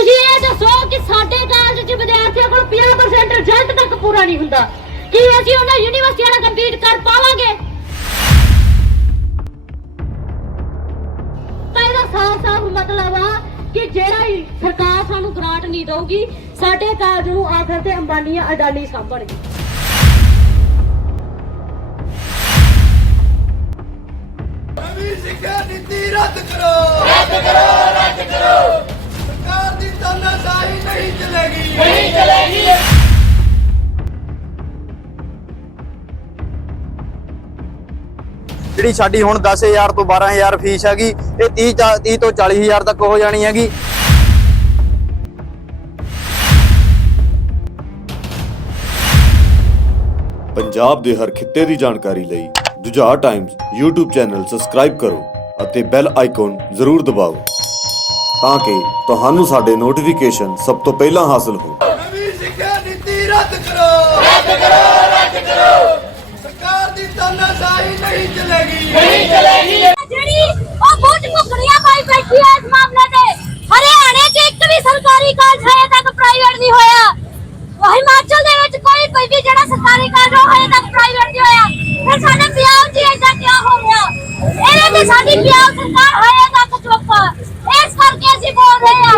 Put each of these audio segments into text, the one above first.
ਤੁਸੀਂ ਇਹ ਦੱਸੋ ਕਿ ਸਾਡੇ ਕਾਲਜ 'ਚ ਵਿਦਿਆਰਥੀਆਂ ਕੋਲ 50% ਰਿਜ਼ਲਟ ਤੱਕ ਪੂਰਾ ਨਹੀਂ ਹੁੰਦਾ। ਕੀ ਅਸੀਂ ਉਹਨਾਂ ਯੂਨੀਵਰਸਿਟੀਆਂ ਨਾਲ ਕੰਪੀਟ ਕਰ ਪਾਵਾਂਗੇ? ਤਾਂ ਇਹਦਾ ਸਾਫ਼-ਸਾਫ਼ ਮਤਲਬ ਆ ਕਿ ਜਿਹੜਾ ਹੀ ਸਰਕਾਰ ਸਾਨੂੰ ਗ੍ਰਾਂਟ ਨਹੀਂ ਦਊਗੀ ਸਾਡੇ ਕਾਲਜ ਨੂੰ ਆਖਰ ਤੇ ਅੰਬਾਨੀਆਂ ਅਡਾਨੀ ਸਾਂਭਣਗੇ। ਸਿੱਖਿਆ ਨੀਤੀ ਰੱਦ ਕਰੋ। ਰੱਦ ਕਰੋ ਰੱਦ ਕਰੋ। ਤਾਨਾਸ਼ਾਹੀ ਨਹੀਂ ਚਲੇਗੀ ਨਹੀਂ ਚਲੇਗੀ ਜਿਹੜੀ ਸਾਡੀ ਹੁਣ 10000 ਤੋਂ 12000 ਫੀਸ ਹੈਗੀ, ਇਹ 30 30 ਤੋਂ 40000 ਤੱਕ ਹੋ ਜਾਣੀ ਹੈਗੀ। ਪੰਜਾਬ ਦੇ ਹਰ ਖਿੱਤੇ ਦੀ ਜਾਣਕਾਰੀ ਲਈ Jujhar Times YouTube channel subscribe ਕਰੋ ਅਤੇ ਬੈਲ ਆਈਕਨ ਜ਼ਰੂਰ ਦਬਾਓ। ਤਾਂ ਕਿ ਤੁਹਾਨੂੰ ਸਾਡੇ ਨੋਟੀਫਿਕੇਸ਼ਨ ਸਭ ਤੋਂ ਪਹਿਲਾਂ ਹਾਸਲ ਹੋਣ। ਨਵੀਂ ਸਿੱਖਿਆ ਨੀਤੀ ਰੱਦ ਕਰੋ। ਰੱਦ ਕਰੋ ਰੱਦ ਕਰੋ। ਸਰਕਾਰ ਦੀ ਤਾਨਾਸ਼ਾਹੀ ਨਹੀਂ ਚਲੇਗੀ। ਨਹੀਂ ਜਿਹੜੀ ਉਹ ਬਹੁਤ ਮੁਕਰੀਆਂ ਪਾਈ ਬੈਠੀ ਹੈ ਇਸ ਮਾਮਲੇ ਤੇ ਹਰਿਆਣੇ 'ਚ ਇੱਕ ਵੀ ਸਰਕਾਰੀ ਕਾਲਜ ਹਜੇ ਤੱਕ ਪ੍ਰਾਈਵੇਟ ਨਹੀਂ ਹੋਇਆ। ਉਹ ਹਿਮਾਚਲ ਦੇ ਵਿੱਚ ਕੋਈ ਕੋਈ ਵੀ ਜਿਹੜਾ ਸਰਕਾਰੀ ਕਾਲਜ ਹਜੇ ਤੱਕ ਪ੍ਰਾਈਵੇਟ ਨਹੀਂ ਹੋਇਆ। ਫਿਰ ਸਾਡੇ ਪੰਜਾਬ 'ਚ ਏਦਾਂ ਕਿਉਂ ਹੋ ਗਿਆ? ਇਹਦੇ ਤੇ ਸਾਡੀ ਪੰਜਾਬ ਸਰਕਾਰ ਹਜੇ ਤੱਕ ਚੁੱਪ ਆ। ਇਸ ਕਰਕੇ ਅਸੀਂ ਬੋਲ ਰਹੇ ਆ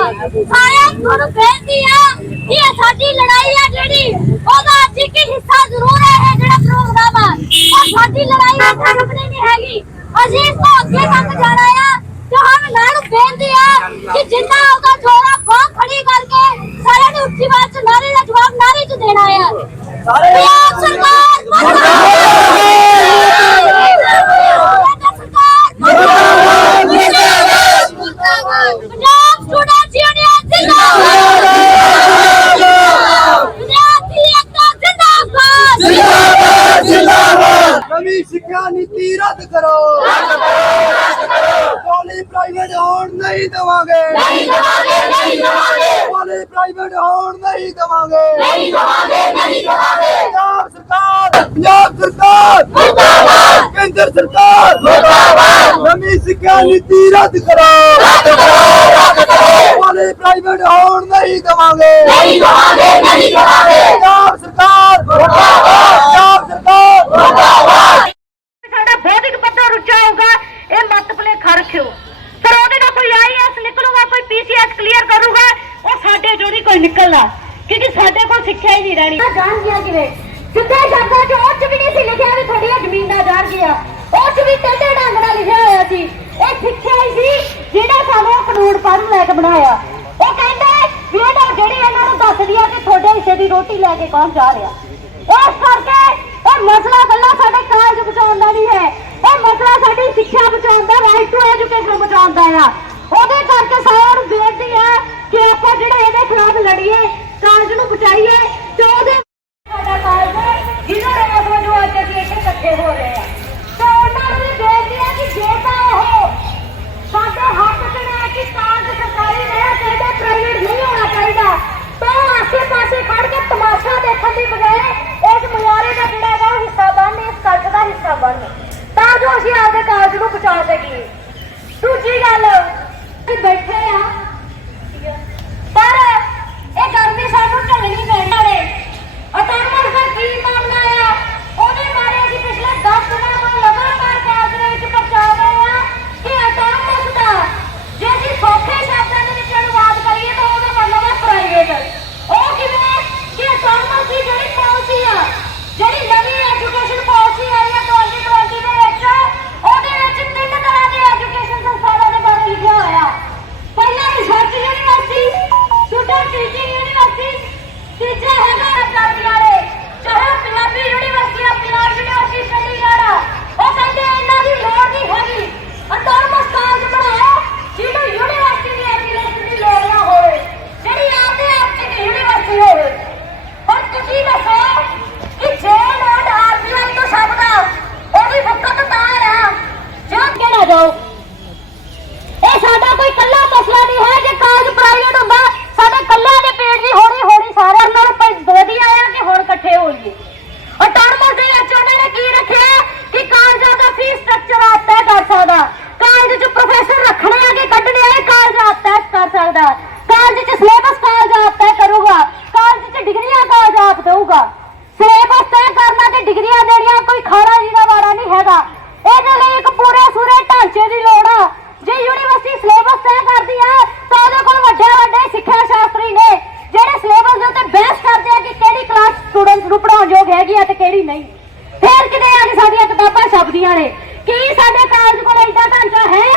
ਸਾਰਿਆਂ ਨੂੰ ਬੇਨਤੀ ਆ ਕਿ ਇਹ ਸਾਡੀ ਲੜਾਈ ਆ ਜਿਹੜੀ, ਉਹਦਾ ਅੱਜ ਇੱਕ ਹਿੱਸਾ ਜ਼ਰੂਰ ਹੈ ਇਹ ਜਿਹੜਾ ਪ੍ਰੋਗਰਾਮ ਆ। ਪਰ ਸਾਡੀ ਲੜਾਈ ਇੱਥੇ ਰੁਕਣੀ ਨਹੀਂ ਹੈਗੀ। ਅਸੀਂ ਇਸ ਤੋਂ ਅੱਗੇ ਤੱਕ ਜਾਣਾ ਆ। ਤੇ ਹਮ ਨਾਲ ਬੇਨਤੀ ਆ ਕਿ ਜਿੰਨਾ ਉਹਦਾ ਥੋੜਾ ਬਾਹ ਖੜੀ ਕਰਕੇ ਸਾਰਿਆਂ ਨੇ ਉੱਚੀ ਆਵਾਜ਼ ਚ ਨਾਰੇ ਦਾ ਜਵਾਬ ਨਾਰੇ ਚ ਦੇਣਾ ਆ ਪੰਜਾਬ ਸਰਕਾਰ ਮੁਰਦਾਬਾਦ ਸਰਕਾਰ ਮੁਰਦਾਬਾਦ ਪੰਜਾਬ ਸਟੂਡੈਂਟਸ ਯੂਨੀਅਨ ਜਿੰਦਾਬਾਦ ਵਿਦਿਆਰਥੀ ਏਕਤਾ ਜਿੰਦਾਬਾਦ ਨਵੀਂ ਸਿੱਖਿਆ ਨੀਤੀ ਰੱਦ ਕਰੋ ਰੱਦ ਕਰੋ ਰੱਦ ਕਰੋ ਕਾਲਜ ਪ੍ਰਾਈਵੇਟ ਹੋਣ ਨਹੀਂ ਦਵਾਂਗੇ ਨਹੀਂ ਦਵਾਂਗੇ ਨਹੀਂ ਦਵਾਂਗੇ ਕਾਲਜ ਪ੍ਰਾਈਵੇਟ ਹੋਣ ਨਹੀਂ ਦਵਾਂਗੇ। ਨਹੀਂ ਦਵਾਂਗੇ ਨਹੀਂ ਦਵਾਂਗੇ। ਪੰਜਾਬ ਸਰਕਾਰ ਪੰਜਾਬ ਸਰਕਾਰ। ਮੁਰਦਾਬਾਦ। ਕੇਂਦਰ ਸਰਕਾਰ। ਮੁਰਦਾਬਾਦ। ਨਵੀਂ ਸਿੱਖਿਆ ਨੀਤੀ ਰੱਦ ਕਰੋ। ਰੱਦ ਕਰੋ ਰੱਦ ਕਰੋ। ਕਾਲਜ ਪ੍ਰਾਈਵੇਟ ਹੋਣ ਨਹੀਂ ਦਵਾਂਗੇ। ਨਹੀਂ ਦਵਾਂਗੇ ਨਹੀਂ ਦਵਾਂਗੇ। ਪੰਜਾਬ ਸਰਕਾਰ ਮੁਰਦਾਬਾਦ ਪੰਜਾਬ ਸਰਕਾਰ ਮੁਰਦਾਬਾਦ ਸਾਡਾ ਬੌਧਿਕ ਪੱਧਰ ਉੱਚਾ ਹੋਊਗਾ ਇਹ ਮਤ ਭੁਲੇਖਾ ਰੱਖਿਓ ਸਰ ਉਹਦੇ ਨਾਲ ਕੋਈ ਆਈਐਸ ਨਿਕਲੂਗਾ ਕੋਈ ਪੀਸੀਐਸ ਕਲੀਅਰ ਕਰੂਗਾ ਉਹ ਸਾਡੇ ਚੋਂ ਨਹੀਂ ਕੋਈ ਨਿਕਲਣਾ ਕਿਉਂਕਿ ਸਾਡੇ ਕੋਲ ਸਿੱਖਿਆ ਹੀ ਨਹੀਂ ਰਹਿਣੀ। ਜਾਣ ਗਿਆ ਕਿਵੇਂ? ਸਿੱਧੇ ਸ਼ਬਦਾਂ 'ਚ ਉਹ ਵੀ ਨਹੀਂ ਸੀ ਲਿਖਿਆ ਵੀ ਤੁਹਾਡੀਆਂ ਜ਼ਮੀਨਾਂ ਜਾਣ ਗਿਆ। ਉਹ ਵੀ ਟੇਢੇ ਢੰਗ ਨਾਲ ਲਿਖਿਆ ਹੋਇਆ ਸੀ। ਇਹ ਸਿੱਖਿਆ ਹੀ ਸੀ ਜਿਹੜਾ ਸਾਨੂੰ ਕਾਨੂੰਨ ਪੜ੍ਹਨ ਲੈ ਕੇ ਬਣਾਇਆ। ਉਹ ਕਹਿੰਦੇ ਵੀ ਇਹ ਤਾਂ ਇਹਨਾਂ ਨੂੰ ਦੱਸਦੀ ਆ ਕਿ ਤੁਹਾਡੇ ਹਿੱਸੇ ਦੀ ਰੋਟੀ ਲੈ ਕੇ ਕੌਣ ਜਾ ਰਿਹਾ। ਇਸ ਕਰਕੇ ਇਹ ਮਸਲਾ ਗੱਲਾਂ ਸਾਡੇ ਕਾਲਜ ਬਚਾਉਣ ਦਾ ਨਹੀਂ ਹੈ। ਇਹ ਮਸਲਾ ਸਾਡੀ ਸਿੱਖਿਆ ਬਚਾਉਣ ਦਾ ਰਾਈਟ ਟੂ ਐਜੂਕੇਸ਼ਨ ਬਚਾਉਣ ਦਾ ਆ। ਉਹਦੇ ਕਰਕੇ ਸਾਰਿਆਂ ਨੂੰ ਬੇਨਤੀ ਹੈ ਕਿ ਆਪਾਂ ਜਿਹੜੇ ਇਹਦੇ ਖਿਲਾਫ ਲੜੀਏ, ਕਾਲਜ ਨੂੰ ਬਚਾਈਏ ਤੇ ਇਹਦੇ ਲਈ ਇੱਕ ਪੂਰੇ ਸੂਰੇ ਢਾਂਚੇ ਦੀ ਲੋੜ ਆ। ਜੇ ਯੂਨੀਵਰਸਿਟੀ ਸਿਲੇਬਸ ਤੈਅ ਕਰਦੀ ਆ, ਤਾਂ ਉਹਦੇ ਕੋਲ ਵੱਡੇ ਵੱਡੇ ਸਿੱਖਿਆ ਸ਼ਾਸਤਰੀ ਨੇ, ਜਿਹੜੇ ਸਿਲੇਬਸ ਦੇ ਉੱਤੇ ਬੈਸ ਕਰਦੇ ਆ ਕਿ ਕਿਹੜੀ ਕਲਾਸ ਸਟੂਡੈਂਟ ਨੂੰ ਪੜਾਉਣ ਯੋਗ ਹੈਗੀ ਆ ਤੇ ਕਿਹੜੀ ਨਹੀਂ। ਫੇਰ ਕਿਤੇ ਅੱਜ ਸਾਡੀਆਂ ਕਿਤਾਬਾਂ ਛਪਦੀਆਂ ਨੇ। ਕੀ ਸਾਡੇ ਕਾਲਜ ਕੋਲ ਐਡਾ ਢਾਂਚਾ ਹੈ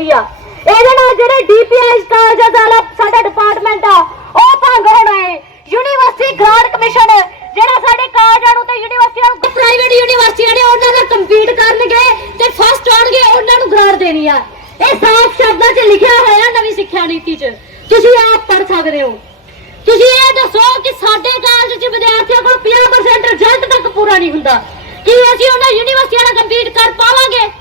ਤੋਂ ਆ। ਇਹਦੇ ਨਾਲ ਜਿਹੜੇ ਡੀਪੀਐਸ ਕਾਲਜ ਦਾ ਸਾਡਾ ਡਿਪਾਰਟਮੈਂਟ ਆ, ਉਹ ਭੰਗ ਹੋਣਾ ਹੈ ਯੂਨੀਵਰਸਿਟੀ ਗ੍ਰਾਂਟ ਕਮਿਸ਼ਨ ਜਿਹੜਾ ਸਾਡੇ ਕਾਲਜਾਂ ਨੂੰ ਤੇ ਯੂਨੀਵਰਸਿਟੀਆਂ ਨੂੰ ਪ੍ਰਾਈਵੇਟ ਯੂਨੀਵਰਸਿਟੀਆਂ ਨੇ ਉਹਨਾਂ ਨਾਲ ਕੰਪੀਟ ਕਰਨਗੇ ਤੇ ਫਸਟ ਆਉਣਗੇ, ਉਹਨਾਂ ਨੂੰ ਗ੍ਰਾਂਟ ਦੇਣੀ ਆ। ਇਹ ਸਾਫ਼ ਸ਼ਬਦਾਂ 'ਚ ਲਿਖਿਆ ਹੋਇਆ ਨਵੀਂ ਸਿੱਖਿਆ ਨੀਤੀ 'ਚ। ਤੁਸੀਂ ਆਪ ਪੜ੍ਹ ਸਕਦੇ ਹੋ। ਤੁਸੀਂ ਇਹ ਦੱਸੋ ਕਿ ਸਾਡੇ ਕਾਲਜ 'ਚ ਵਿਦਿਆਰਥੀਆਂ ਕੋਲ 50% ਰਿਜ਼ਲਟ ਤੱਕ ਪੂਰਾ ਨਹੀਂ ਹੁੰਦਾ। ਕੀ ਅਸੀਂ ਉਹਨਾਂ ਯੂਨੀਵਰਸਿਟੀਆਂ ਨਾਲ ਕੰਪੀਟ ਕਰ ਪਾਵਾਂਗੇ?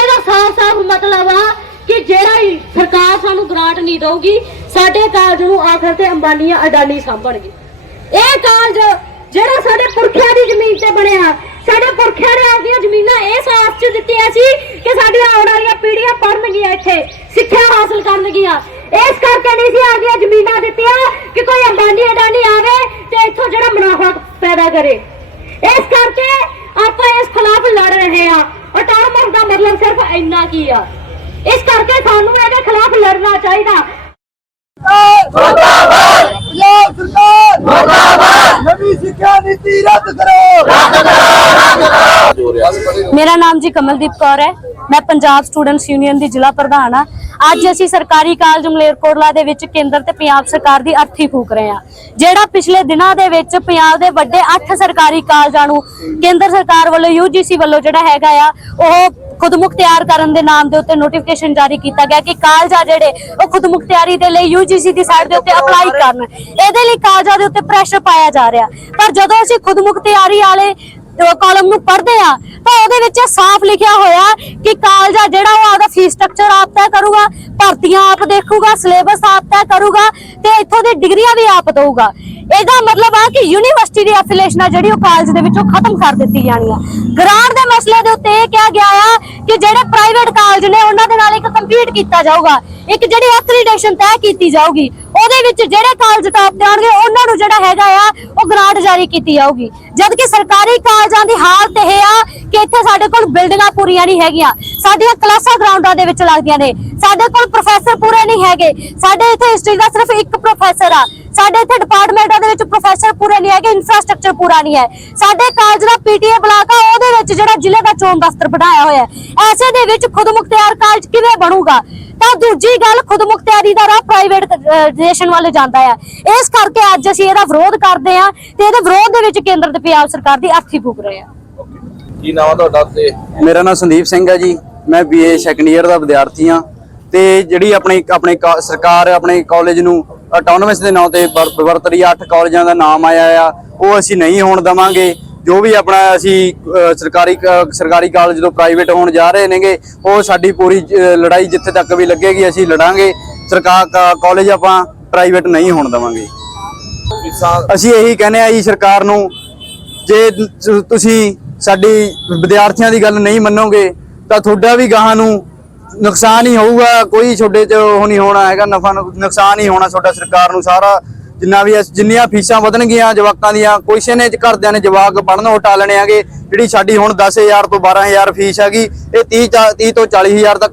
ਇਹਦਾ ਸਾਫ਼-ਸਾਫ਼ ਮਤਲਬ ਆ ਕਿ ਜਿਹੜਾ ਸਰਕਾਰ ਸਾਨੂੰ ਗ੍ਰਾਂਟ ਨਹੀਂ ਦਊਗੀ, ਸਾਡੇ ਕਾਲਜ ਨੂੰ ਆਖਰ ਤੇ ਅੰਬਾਨੀਆਂ ਅਡਾਨੀ ਸਾਂਭਣਗੇ। ਇਹ ਕਾਲਜ ਜਿਹੜਾ ਸਾਡੇ ਪੁਰਖਿਆਂ ਦੀ ਜ਼ਮੀਨ ਤੇ ਬਣਿਆ, ਸਾਡੇ ਪੁਰਖਿਆਂ ਨੇ ਆਪਦੀਆਂ ਜ਼ਮੀਨਾਂ ਇਸ ਆਸ 'ਚ ਦਿੱਤੀਆਂ ਸੀ ਕਿ ਸਾਡੀਆਂ ਆਉਣ ਵਾਲੀਆਂ ਪੀੜ੍ਹੀਆਂ ਪੜ੍ਹਨਗੀਆਂ ਇੱਥੇ, ਸਿੱਖਿਆ ਹਾਸਲ ਕਰਨਗੀਆਂ। ਇਸ ਕਰਕੇ ਨਹੀਂ ਸੀ ਆਪਦੀਆਂ ਜ਼ਮੀਨਾਂ ਦਿੱਤੀਆਂ ਕਿ ਕੋਈ ਅੰਬਾਨੀ ਅਡਾਨੀ ਆਵੇ ਤੇ ਇੱਥੋਂ ਜਿਹੜਾ ਮੁਨਾਫਾ ਪੈਦਾ ਕਰੇ। ਇਸ ਕਰਕੇ ਆਪਾਂ ਇਸ ਖਿਲਾਫ ਲੜ ਰਹੇ ਆ ਆਟੋਨਮਸ ਦਾ ਮਤਲਬ ਸਿਰਫ ਕੀ ਆ? ਇਸ ਕਰਕੇ ਸਾਨੂੰ ਇਹਦੇ ਖਿਲਾਫ ਲੜਨਾ ਚਾਹੀਦਾ। ਮੁਰਦਾਬਾਦ ਪੰਜਾਬ ਸਰਕਾਰ ਮੁਰਦਾਬਾਦ ਨਵੀਂ ਸਿੱਖਿਆ ਨੀਤੀ ਰੱਦ ਕਰੋ ਮੇਰਾ ਨਾਮ ਜੀ ਕਮਲਦੀਪ ਕੌਰ ਹੈ। ਮੈਂ ਪੰਜਾਬ ਸਟੂਡੈਂਟਸ ਯੂਨੀਅਨ ਦੀ ਜ਼ਿਲ੍ਹਾ ਪ੍ਰਧਾਨ ਆ ਅੱਜ ਅਸੀਂ ਸਰਕਾਰੀ ਕਾਲਜ ਮਲੇਰਕੋਟਲਾ ਦੇ ਵਿੱਚ ਕੇਂਦਰ ਤੇ ਪੰਜਾਬ ਸਰਕਾਰ ਦੀ ਅਰਥੀ ਫੂਕ ਰਹੇ ਆ ਜਿਹੜਾ ਪਿਛਲੇ ਦਿਨਾਂ ਦੇ ਵਿੱਚ ਪੰਜਾਬ ਦੇ ਵੱਡੇ 8 ਸਰਕਾਰੀ ਕਾਲਜਾਂ ਨੂੰ ਕੇਂਦਰ ਸਰਕਾਰ ਵੱਲੋਂ ਯੂਜੀਸੀ ਵੱਲੋਂ ਜਿਹੜਾ ਹੈਗਾ ਆ, ਉਹ ਖੁਦਮੁਖਤਿਆਰ ਕਰਨ ਦੇ ਨਾਮ ਦੇ ਉੱਤੇ ਨੋਟੀਫਿਕੇਸ਼ਨ ਜਾਰੀ ਕੀਤਾ ਗਿਆ ਕਿ ਕਾਲਜ ਆ ਜਿਹੜੇ, ਉਹ ਖੁਦਮੁਖਤਿਆਰੀ ਦੇ ਲਈ ਯੂਜੀਸੀ ਦੀ ਸਾਈਟ ਦੇ ਉੱਤੇ ਅਪਲਾਈ ਕਰਨ। ਇਹਦੇ ਲਈ ਕਾਲਜਾਂ ਦੇ ਉੱਤੇ ਪ੍ਰੈਸ਼ਰ ਪਾਇਆ ਜਾ ਰਿਹਾ। ਪਰ ਜਦੋਂ ਅਸੀਂ ਖੁਦਮੁਖਤਿਆਰੀ ਵਾਲੇ ਕਾਲਮ ਨੂੰ ਪੜ੍ਹਦੇ ਆ, ਤਾਂ ਉਹਦੇ ਵਿੱਚ ਸਾਫ਼ ਲਿਖਿਆ ਹੋਇਆ ਕਿ ਕਾਲਜ ਆ ਜਿਹੜਾ ਉਹ ਆਪਦਾ ਫੀਸ ਸਟਰਕਚਰ ਆਪ ਤੈਅ ਕਰੂਗਾ, ਭਰਤੀਆਂ ਆਪ ਦੇਖੂਗਾ ਸਿਲੇਬਸ ਆਪ ਤੈਅ ਕਰੂਗਾ ਤੇ ਇੱਥੋਂ ਦੀ ਡਿਗਰੀਆਂ ਵੀ ਆਪ ਦਊਗਾ। ਇਹਦਾ ਮਤਲਬ ਆ ਕਿ ਯੂਨੀਵਰਸਿਟੀ ਦੀ ਐਫੀਲੀਏਸ਼ਨ ਆ ਜਿਹੜੀ ਉਹ ਕਾਲਜ ਦੇ ਵਿੱਚੋਂ ਖਤਮ ਕਰ ਦਿੱਤੀ ਜਾਣੀ ਆ। ਗ੍ਰਾਂਟ ਦੇ ਮਸਲੇ ਦੇ ਉੱਤੇ ਇਹ ਕਿਹਾ ਗਿਆ ਆ ਕਿ ਜਿਹੜੇ ਪ੍ਰਾਈਵੇਟ ਕਾਲਜ ਨੇ, ਉਹਨਾਂ ਦੇ ਨਾਲ ਇੱਕ ਕੰਪੀਟ ਕੀਤਾ ਜਾਊਗਾ। ਇੱਕ ਜਿਹੜੀ ਐਕ੍ਰੀਡੇਸ਼ਨ ਤੈਅ ਕੀਤੀ ਜਾਊਗੀ, ਉਹਦੇ ਵਿੱਚ ਜਿਹੜੇ ਕਾਲਜ ਟਾਪ ਤੇ ਆਉਣਗੇ, ਉਹਨਾਂ ਨੂੰ ਜਿਹੜਾ ਹੈਗਾ ਆ, ਉਹ ਗ੍ਰਾਂਟ ਜਾਰੀ ਕੀਤੀ ਜਾਊਗੀ। ਜਦ ਕਿ ਸਰਕਾਰੀ ਕਾਲਜਾਂ ਦੀ ਹਾਲਤ ਇਹ ਆ ਕਿ ਇੱਥੇ ਸਾਡੇ ਕੋਲ ਬਿਲਡਿੰਗਾਂ ਪੂਰੀਆਂ ਨਹੀਂ ਹੈਗੀਆਂ। ਸਾਡੀਆਂ ਕਲਾਸਾਂ ਗਰਾਊਂਡਾਂ ਦੇ ਵਿੱਚ ਲੱਗਦੀਆਂ ਨੇ। ਸਾਡੇ ਕੋਲ ਪ੍ਰੋਫੈਸਰ ਪੂਰੇ ਨਹੀਂ ਹੈਗੇ। ਸਾਡੇ ਇੱਥੇ ਹਿਸਟਰੀ ਦਾ ਸਿਰਫ ਇੱਕ ਪ੍ਰੋਫੈਸਰ ਆ। ਸਾਡੇ ਇੱਥੇ ਡਿਪਾਰਟਮੈਂਟਾਂ ਦੇ ਵਿੱਚ ਪ੍ਰੋਫੈਸਰ ਪੂਰੇ ਨਹੀਂ ਹੈਗੇ ਇਨਫਰਾਸਟ੍ਰਕਚਰ ਪੂਰਾ ਨਹੀਂ ਹੈ। ਸਾਡੇ ਕਾਲਜ ਦਾ ਪੀਟੀਏ ਬਲਾਕ ਆ ਉਹਦੇ ਵਿੱਚ ਜਿਹੜਾ ਜ਼ਿਲ੍ਹੇ ਦਾ ਚੋਣ ਦਫ਼ਤਰ ਬਣਾਇਆ ਹੋਇਆ ਹੈ। ਐਸੇ ਦੇ ਵਿੱਚ ਖੁਦਮੁਖਤਿਆਰ ਕਾਲਜ ਕਿਵੇਂ ਬਣੂਗਾ? ਤਾਂ ਦੂਜੀ ਗੱਲ ਖੁਦਮੁਖਤਿਆਰੀ ਦਾ ਰਾਹ ਪ੍ਰਾਈਵੇਟਾਈਜੇਸ਼ਨ ਵੱਲ ਜਾਂਦਾ ਆ ਇਸ ਕਰਕੇ ਅੱਜ ਅਸੀਂ ਇਹਦਾ ਵਿਰੋਧ ਕਰਦੇ ਆ ਤੇ ਇਹਦੇ ਵਿਰੋਧ ਦੇ ਵਿੱਚ ਕੇਂਦਰ ਤੇ ਪੰਜਾਬ ਸਰਕਾਰ ਦੀ ਅਰਥੀ ਫੂਕ ਰਹੇ ਆ ਕੀ ਨਾਮ ਆ ਤੁਹਾਡਾ ਤੇ? ਮੇਰਾ ਨਾਮ ਸੰਦੀਪ ਸਿੰਘ ਹੈ ਜੀ। ਮੈਂ ਬੀਏ ਸੈਕੰਡ ਇਅਰ ਦਾ ਵਿਦਿਆਰਥੀ ਹਾਂ ਤੇ ਜਿਹੜੀ ਆਪਣੀ ਆਪਣੇ ਸਰਕਾਰ ਆਪਣੇ ਕਾਲਜ ਨੂੰ ਆਟੋਨਮਸ ਦੇ ਨਾਂ ਤੇ ਵਰ- ਵਰਤ ਰਹੀ ਆ, ਅੱਠ ਕਾਲਜਾਂ ਦਾ ਨਾਮ ਆਇਆ ਆ ਉਹ ਅਸੀਂ ਨਹੀਂ ਹੋਣ ਦਵਾਂਗੇ। ਜੋ ਵੀ ਆਪਣਾ ਅਸੀਂ ਸਰਕਾਰੀ ਕ- ਸਰਕਾਰੀ ਕਾਲਜ ਤੋਂ ਪ੍ਰਾਈਵੇਟ ਹੋਣ ਜਾ ਰਹੇ ਨੇਗੇ ਉਹ ਸਾਡੀ ਪੂਰੀ ਲੜਾਈ ਜਿੱਥੇ ਤੱਕ ਵੀ ਲੱਗੇਗੀ ਅਸੀਂ ਲੜਾਂਗੇ। ਸਰਕਾਰ ਕਾਲਜ ਆਪਾਂ ਪ੍ਰਾਈਵੇਟ ਨਹੀਂ ਹੋਣ ਦਵਾਂਗੇ। ਅਸੀਂ ਇਹੀ ਕਹਿੰਦੇ ਆ ਜੀ ਸਰਕਾਰ ਨੂੰ ਜੇ ਤੁਸੀਂ ਸਾਡੀ ਵਿਦਿਆਰਥੀਆਂ ਦੀ ਗੱਲ ਨਹੀਂ ਮੰਨੋਗੇ ਤਾਂ ਤੁਹਾਡਾ ਵੀ ਗਾਹਾਂ ਨੂੰ ਨੁਕਸਾਨ ਹੀ ਹੋਊਗਾ, ਕੋਈ ਛੋਡੇ ਚ ਉਹ ਨਹੀਂ ਹੋਣਾ ਹੈਗਾ, ਨਫਾ ਨੁਕਸਾਨ ਹੀ ਹੋਣਾ ਤੁਹਾਡਾ ਸਰਕਾਰ ਨੂੰ ਸਾਰਾ, ਜਿੰਨਾ ਵੀ ਜਿੰਨੀਆਂ ਫੀਸਾਂ ਵਧਣਗੀਆਂ ਜਵਾਕਾਂ ਦੀਆਂ ਕਿਸੇ ਨੇ ਘਰਦਿਆਂ ਨੇ ਜਵਾਕ ਪੜਨ ਹਟਾ ਲੈਣੇ ਹੈਗੇ ਜਿਹੜੀ ਸਾਡੀ ਹੁਣ 10000 ਤੋਂ 12000 ਫੀਸ ਹੈਗੀ, ਇਹ 30 30 ਤੋਂ 40000 ਤੱਕ